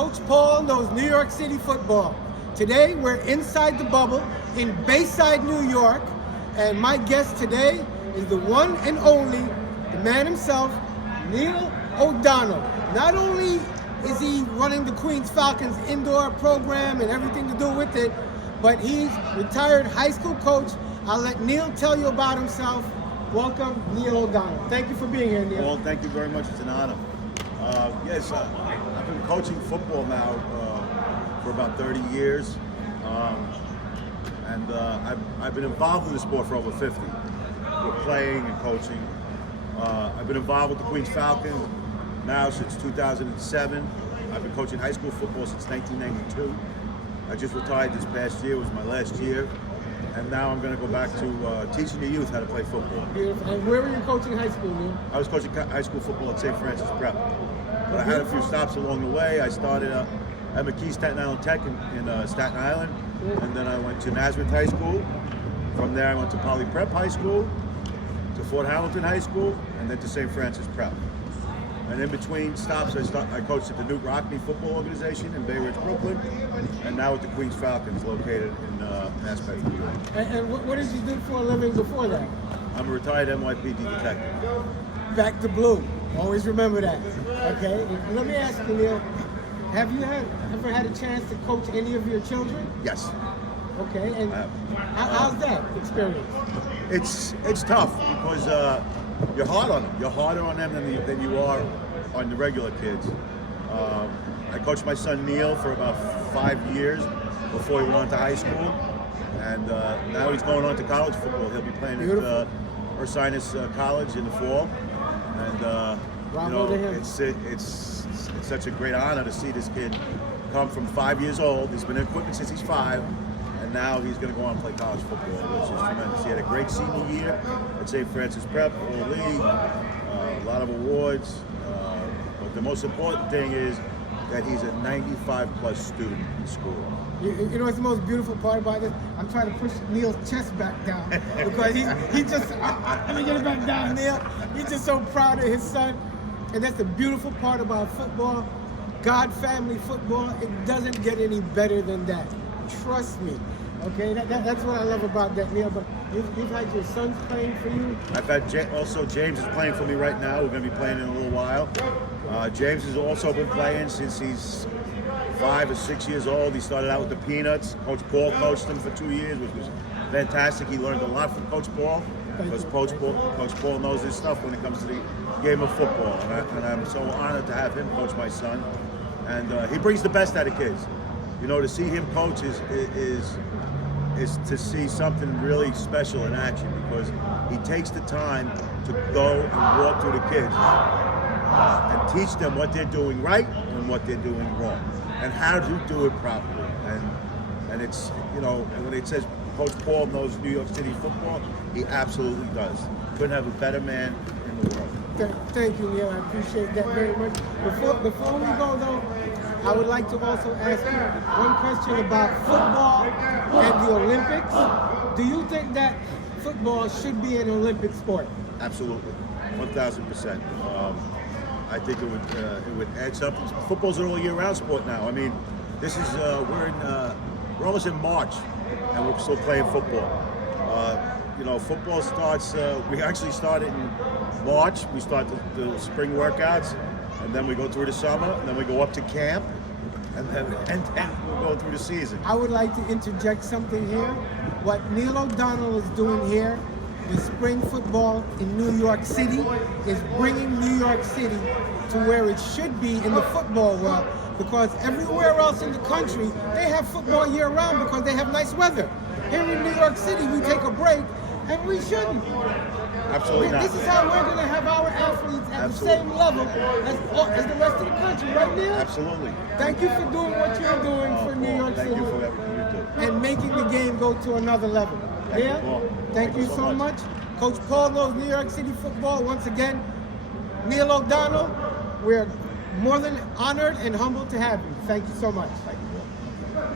Coach Paul knows New York City football. Today, we're inside the bubble in Bayside, New York, and my guest today is the one and only, the man himself, Neil O'Donnell. Not only is he running the Queens Falcons indoor program and everything to do with it, but he's retired high school coach. I'll let Neil tell you about himself. Welcome, Neil O'Donnell. Thank you for being here, Neil. Well, thank you very much. It's an honor. Yes, I've been coaching football now for about 30 years. And I've been involved in the sport for over 50. We're playing and coaching. I've been involved with the Queens Falcons now since 2007. I've been coaching high school football since 1992. I just retired this past year. It was my last year. And now I'm going to go back to teaching the youth how to play football. Beautiful. And where were you coaching high school, Neil? I was coaching high school football at St. Francis Prep. But I had a few stops along the way. I started at McKee Staten Island Tech in Staten Island. And then I went to Nazareth High School. From there I went to Poly Prep High School, to Fort Hamilton High School, and then to St. Francis Prep. And in between stops, I coached at the Newt Rockney Football Organization in Bay Ridge, Brooklyn, and now at the Queens Falcons, located in Aspect, New York. And what did you do for a living before that? I'm a retired NYPD detective. Back to blue. Always remember that. Okay. And let me ask you, Neil, have you ever had a chance to coach any of your children? Yes. Okay. And how's that experience? It's tough because you're hard on them. You're harder on them than you are on the regular kids. I coached my son Neil for about 5 years before he went on to high school, and now he's going on to college football. He'll be playing at Ursinus College in the fall, and it's such a great honor to see this kid come from 5 years old. He's been in equipment since he's 5. And now he's going to go on and play college football, which is tremendous. He had a great senior year at St. Francis Prep, full league, a lot of awards. But the most important thing is that he's a 95+ student in school. You know what's the most beautiful part about this? I'm trying to push Neil's chest back down because he just, let me get it back down, Neil. He's just so proud of his son. And that's the beautiful part about football, God family football. It doesn't get any better than that. Trust me. Okay, that's what I love about that, Neil. But you've had your sons playing for you. I've had also James is playing for me right now. We're going to be playing in a little while. James has also been playing since he's 5 or 6 years old. He started out with the Peanuts. Coach Paul coached him for 2 years, which was fantastic. He learned a lot from Coach Paul because Coach Paul knows his stuff when it comes to the game of football. And I'm so honored to have him coach my son. And he brings the best out of kids. You know, to see him coach is to see something really special in action, because he takes the time to go and walk through the kids and teach them what they're doing right and what they're doing wrong and how to do it properly. And it's, you know, when it says Coach Paul knows New York City football, he absolutely does. Couldn't have a better man in the world. Thank you, Neil. I appreciate that very much. Before we go, though, I would like to also ask you one question about football and the Olympics. Do you think that football should be an Olympic sport? Absolutely, 1,000%. I think it would add something. Football's an all-year-round sport now. I mean, this is we're almost in March, and we're still playing football. You know, football starts. We actually started in March. We start the spring workouts. And then we go through the summer, and then we go up to camp, and then we'll go through the season. I would like to interject something here. What Neil O'Donnell is doing here, the spring football in New York City, is bringing New York City to where it should be in the football world, because everywhere else in the country, they have football year-round because they have nice weather. Here in New York City, we take a break, and we shouldn't. Absolutely not. This is how we're going to have our athletes at the same level as the rest of the country, right, Neil? Absolutely. Thank you for doing what you're doing for New York City. Thank you for everything you do. And making the game go to another level. Thank you so much. Coach Paul knows New York City football. Once again, Neil O'Donnell, we're more than honored and humbled to have you. Thank you so much. Thank you.